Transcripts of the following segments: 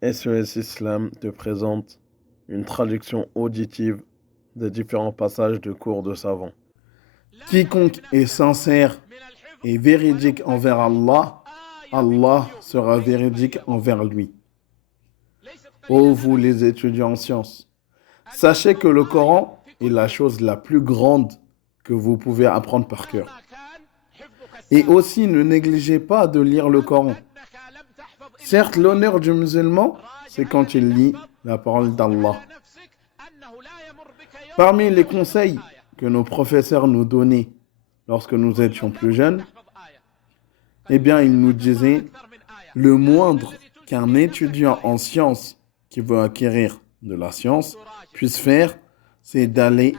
SOS Islam te présente une traduction auditive des différents passages de cours de savants. Quiconque est sincère et véridique envers Allah, Allah sera véridique envers lui. Ô vous les étudiants en sciences, sachez que le Coran est la chose la plus grande que vous pouvez apprendre par cœur. Et aussi, ne négligez pas de lire le Coran. Certes, l'honneur du musulman, c'est quand il lit la parole d'Allah. Parmi les conseils que nos professeurs nous donnaient lorsque nous étions plus jeunes, eh bien, ils nous disaient, le moindre qu'un étudiant en sciences qui veut acquérir de la science puisse faire, c'est d'aller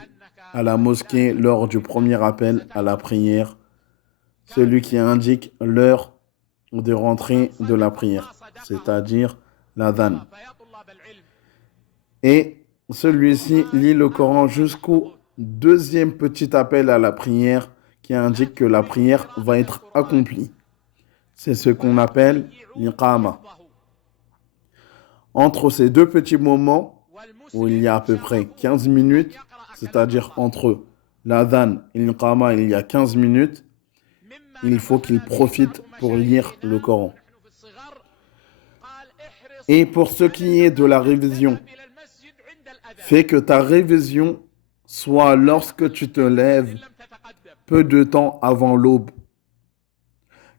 à la mosquée lors du premier appel à la prière, celui qui indique l'heure de rentrée de la prière, c'est-à-dire l'adhan. Et celui-ci lit le Coran jusqu'au deuxième petit appel à la prière qui indique que la prière va être accomplie. C'est ce qu'on appelle l'iqama. Entre ces deux petits moments, où il y a à peu près 15 minutes, c'est-à-dire entre l'adhan et l'iqama, il y a 15 minutes, il faut qu'il profite pour lire le Coran. Et pour ce qui est de la révision, fais que ta révision soit lorsque tu te lèves peu de temps avant l'aube.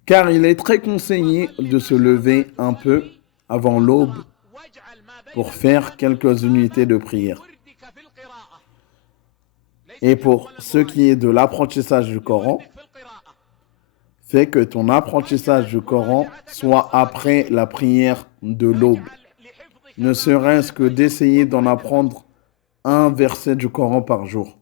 Car il est très conseillé de se lever un peu avant l'aube pour faire quelques unités de prière. Et pour ce qui est de l'apprentissage du Coran, fais que ton apprentissage du Coran soit après la prière de l'aube. Ne serait-ce que d'essayer d'en apprendre un verset du Coran par jour.